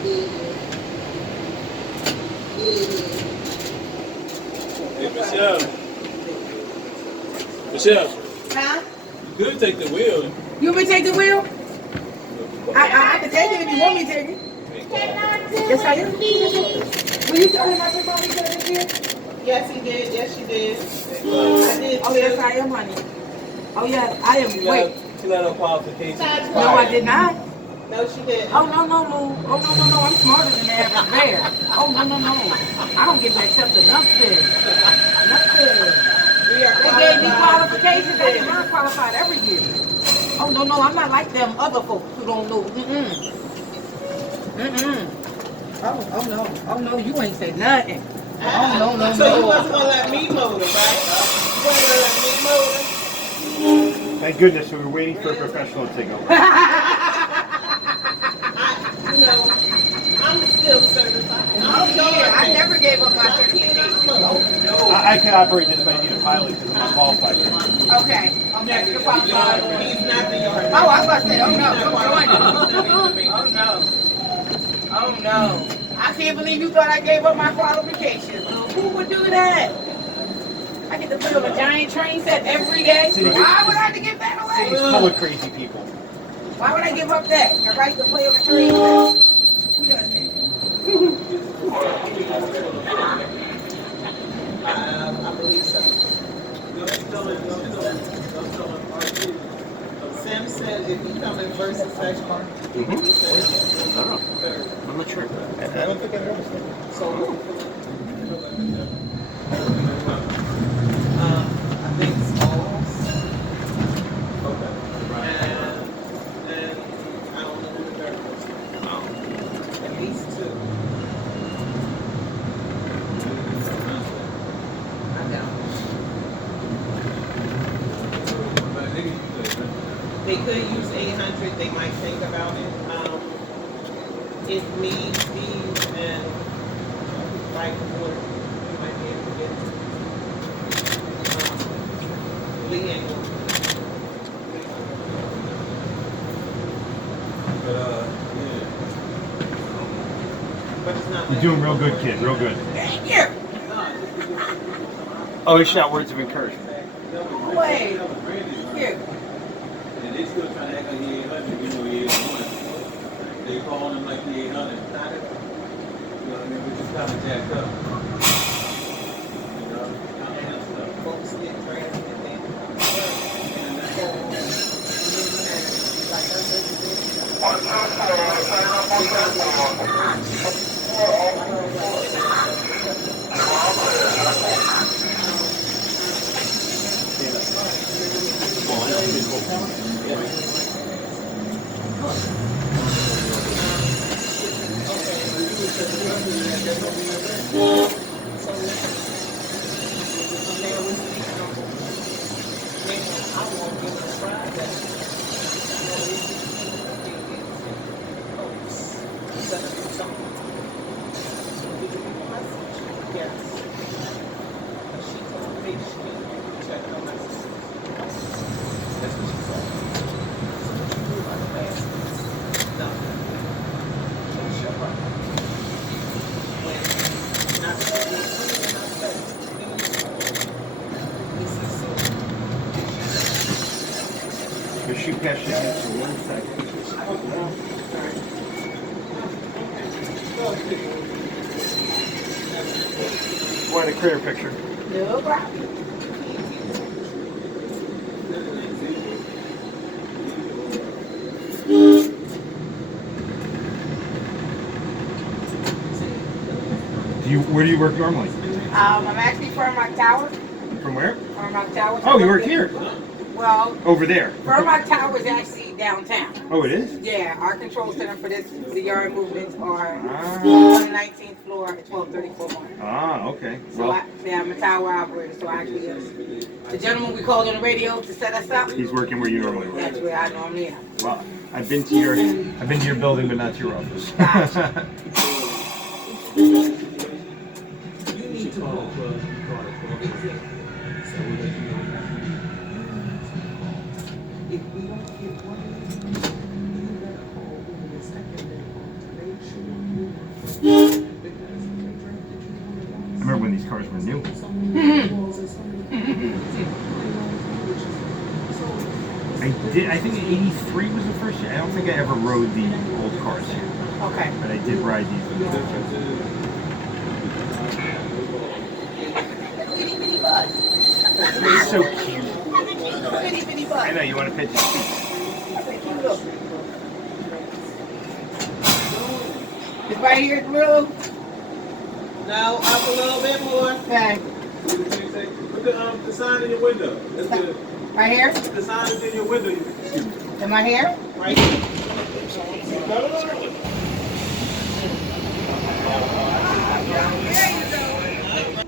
Hey, Michelle. Michelle. Huh? You could take the wheel. You want me to take the wheel? I can take it if you want me to take it. Yes, I am. Will you tell him I took my weekend this year? Yes, he did. Yes, she did. I did. Oh, yes, I am, honey. Oh, yeah, I am. Wait. She let her qualifications. No, I did not. No, she didn't. Oh, no, no, no. Oh, no, no, no. I'm smarter than the average bear. Oh, no, no, no. I don't get to accept nothing. Nothing. They gave me qualifications. I get mine qualified every year. Oh, no, no. I'm not like them other folks who don't know. Oh, no. Oh, no. You ain't say nothing. Oh, no, no, So no. you wasn't going to let me motor, right? You wasn't going to let me motor? Thank goodness we were waiting for a professional to take over. You know, I'm still certified. Oh, yeah. I never gave up my certification. Oh, no. I can operate this, but I need a pilot because I'm not qualified yet. Okay. Okay. You're qualified. He's not the yard. Oh, I was about to say, oh, no. Don't join it. Oh, no. Oh, no. I can't believe you thought I gave up my qualifications. Who would do that? I get to put on a giant train set every day. Why would I have to give that away? It's full of crazy people. Why would I give up that? The right to play on a train set? Who does that? I believe so. Sam said if you come in first and second, I'm not sure. I don't think I've noticed that. so I think Smalls. Okay. And then I don't know who the third person is. At least two. I don't. They could use 800. They might think about it. If me, Steve, and Mike Wood, we might be able to get Lee ain't going to. But it's not. You're doing real good, kid. Real good. Thank you. Oh, you shout words of encouragement. Wait. Here. And they still trying to act like he ain't 100, you know he ain't 100. They calling him like he ain't 100. You know what I mean? Which is kind of jacked up. You know? Kind of stuff. Folks get trained and then Shoot cash in for 1 second. Want a clear picture? No problem. Where do you work normally? I'm actually Fern Rock Tower. From where? Fern Rock Tower. Oh, you work here? Well, Over there. Fern Rock Tower is actually downtown. Oh, it is? Yeah, our control center for the yard movements are on the 19th floor at 1234 Martin. Ah, okay. So I'm a tower operator, so actually the gentleman we called on the radio to set us up. He's working where you normally work. That's where I normally am. Well, I've been to your building, but not to your office. Gotcha. you need to move. If we don't get one, you better call over the second day to make sure these cars were new. I think 83 was the first year. I don't think I ever rode the old cars here. Okay. But I did ride these. Itty bitty bus. It's so cute. Itty bitty bus. I know, you want to pet your feet. Look. It's right here, Grillo. No, up a little bit more. Okay. Put the sign in your window. That's the, Right here? the sign is in your window. Am I here? Right here. There you